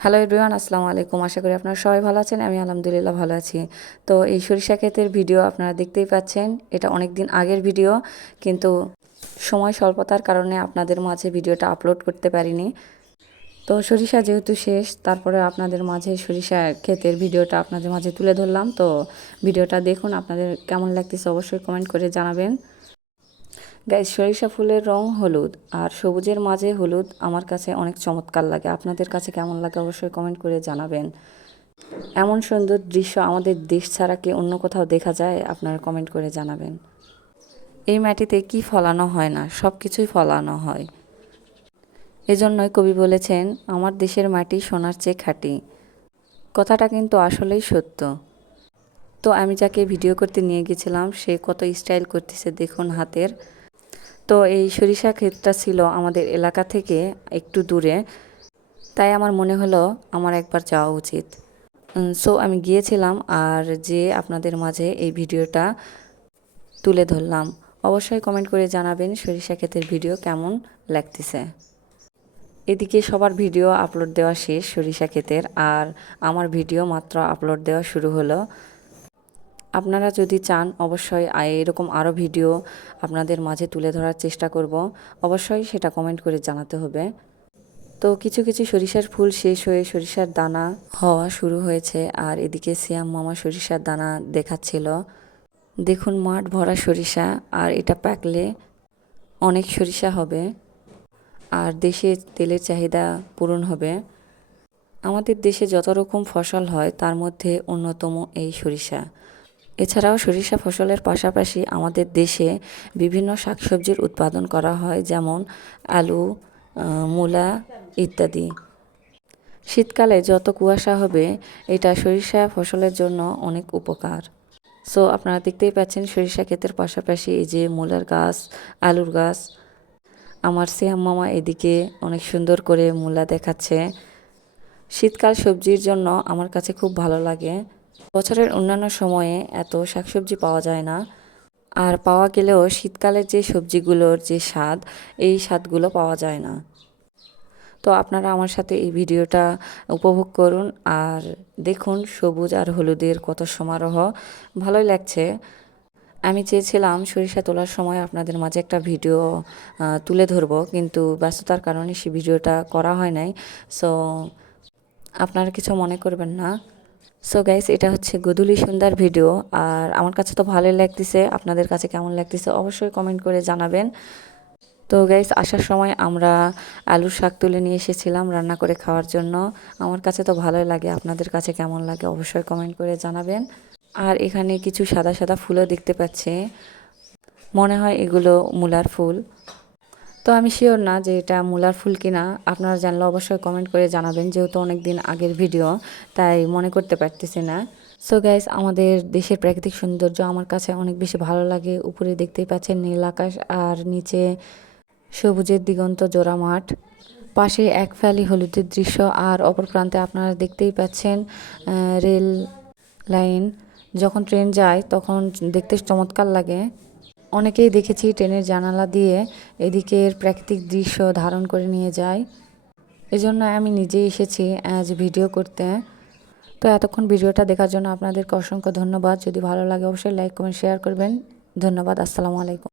Hello everyone, আসসালামু আলাইকুম। আশা করি আপনারা সবাই ভালো আছেন। আমি আলহামদুলিল্লাহ ভালো আছি। তো এই সরিষা ক্ষেতের ভিডিও আপনারা দেখতেই পাচ্ছেন। এটা অনেক দিন আগের ভিডিও, কিন্তু সময় স্বল্পতার কারণে আপনাদের মাঝে ভিডিওটা আপলোড করতে পারিনি। তো সরিষা যেহেতু শেষ, তারপরে আপনাদের মাঝে সরিষা ক্ষেতের ভিডিওটা আপনাদের মাঝে তুলে ধরলাম। তো ভিডিওটা দেখুন, আপনাদের কেমন লাগতেছে অবশ্যই কমেন্ট করে জানাবেন। গাইস, সরিষা ফুলের রং হলুদ আর সবুজের মাঝে হলুদ আমার কাছে অনেক চমৎকার লাগে। আপনাদের কাছে কেমন লাগে অবশ্যই কমেন্ট করে জানাবেন। এমন সুন্দর দৃশ্য আমাদের দেশ ছাড়া কি অন্য কোথাও দেখা যায়? আপনারা কমেন্ট করে জানাবেন। এই মাটিতে কি ফলানো হয় না, সব কিছুই ফলানো হয়। এজন্যই কবি বলেছেন, আমার দেশের মাটি সোনার চেয়ে খাঁটি। কথাটা কিন্তু আসলেই সত্য। তো আমি যাকে ভিডিও করতে নিয়ে গেছিলাম, সে কত স্টাইল করতেছে দেখুন হাতের। তো এই সরিষা ক্ষেতটা ছিল আমাদের এলাকা থেকে একটু দূরে, তাই আমার মনে হলো আমার একবার যাওয়া উচিত। সো আমি গিয়েছিলাম, আর যে আপনাদের মাঝে এই ভিডিওটা তুলে ধরলাম। অবশ্যই কমেন্ট করে জানাবেন সরিষা ক্ষেতের ভিডিও কেমন লাগতেছে। এদিকে সবার ভিডিও আপলোড দেওয়া শেষ সরিষা ক্ষেতের, আর আমার ভিডিও মাত্র আপলোড দেওয়া শুরু হলো। আপনারা যদি চান অবশ্যই এরকম আরও ভিডিও আপনাদের মাঝে তুলে ধরার চেষ্টা করব। অবশ্যই সেটা কমেন্ট করে জানাতে হবে। তো কিছু কিছু সরিষার ফুল শেষ হয়ে সরিষার দানা হওয়া শুরু হয়েছে, আর এদিকে সিয়াম মামা সরিষার দানা দেখাচ্ছিল। দেখুন মাঠ ভরা সরিষা, আর এটা পাকলে অনেক সরিষা হবে, আর দেশে তেলের চাহিদা পূরণ হবে। আমাদের দেশে যত রকম ফসল হয় তার মধ্যে অন্যতম এই সরিষা। এছাড়াও সরিষা ফসলের পাশাপাশি আমাদের দেশে বিভিন্ন শাকসবজির উৎপাদন করা হয়, যেমন আলু, মূলা ইত্যাদি। শীতকালে যত কুয়াশা হবে, এটা সরিষা ফসলের জন্য অনেক উপকার। সো আপনারা দেখতেই পাচ্ছেন সরিষা ক্ষেতের পাশাপাশি এই যে মূলার গাছ, আলুর গাছ। আমার সিয়াম মামা এদিকে অনেক সুন্দর করে মূলা দেখাচ্ছে। শীতকাল সবজির জন্য আমার কাছে খুব ভালো লাগে। বছরের অন্যান্য সময়ে এত শাকসবজি পাওয়া যায় না, আর পাওয়া গেলেও শীতকালের যে সবজিগুলোর যে স্বাদ, এই স্বাদগুলো পাওয়া যায় না। তো আপনারা আমার সাথে এই ভিডিওটা উপভোগ করুন, আর দেখুন সবুজ আর হলুদের কত সমারোহ। ভালোই লাগছে। আমি চেয়েছিলাম সরিষা তোলার সময় আপনাদের মাঝে একটা ভিডিও তুলে ধরবো, কিন্তু ব্যস্ততার কারণে সেই ভিডিওটা করা হয় নাই। সো আপনারা কিছু মনে করবেন না। সো গাইস, এটা হচ্ছে গোধূলি সন্ধ্যার ভিডিও, আর আমার কাছে তো ভালোই লাগতেছে। আপনাদের কাছে কেমন লাগতেছে অবশ্যই কমেন্ট করে জানাবেন। তো গাইস, আসার সময় আমরা আলুর শাক তুলে নিয়ে এসেছিলাম রান্না করে খাওয়ার জন্য। আমার কাছে তো ভালোই লাগে। আপনাদের কাছে কেমন লাগে অবশ্যই কমেন্ট করে জানাবেন। আর এখানে কিছু সাদা সাদা ফুলও দেখতে পাচ্ছি, মনে হয় এগুলো মূলার ফুল। তো আমি শিওর না যে এটা মূলার ফুল কিনা। আপনারা জানলে অবশ্যই কমেন্ট করে জানাবেন, যেহেতু অনেক দিন আগের ভিডিও তাই মনে করতে পারতেছি না। সো গাইস, আমাদের দেশের প্রাকৃতিক সৌন্দর্য আমার কাছে অনেক বেশি ভালো লাগে। উপরে দেখতেই পাচ্ছেন নীল আকাশ, আর নিচে সবুজের দিগন্ত জোড়া মাঠ, পাশে এক ফালি হলুদের দৃশ্য, আর অপর প্রান্তে আপনারা দেখতেই পাচ্ছেন রেল লাইন। যখন ট্রেন যায় তখন দেখতে চমৎকার লাগে। অনেকেই দেখেছি ট্রেনের জানালা দিয়ে এদিকের প্রাকৃতিক দৃশ্য ধারণ করে নিয়ে যায়। এজন্য আমি নিজেই এসেছি আজ ভিডিও করতে। তো এতক্ষণ ভিডিওটা দেখার জন্য আপনাদেরকে অসংখ্য ধন্যবাদ। যদি ভালো লাগে অবশ্যই লাইক কমেন্ট শেয়ার করবেন। ধন্যবাদ। আসসালামু আলাইকুম।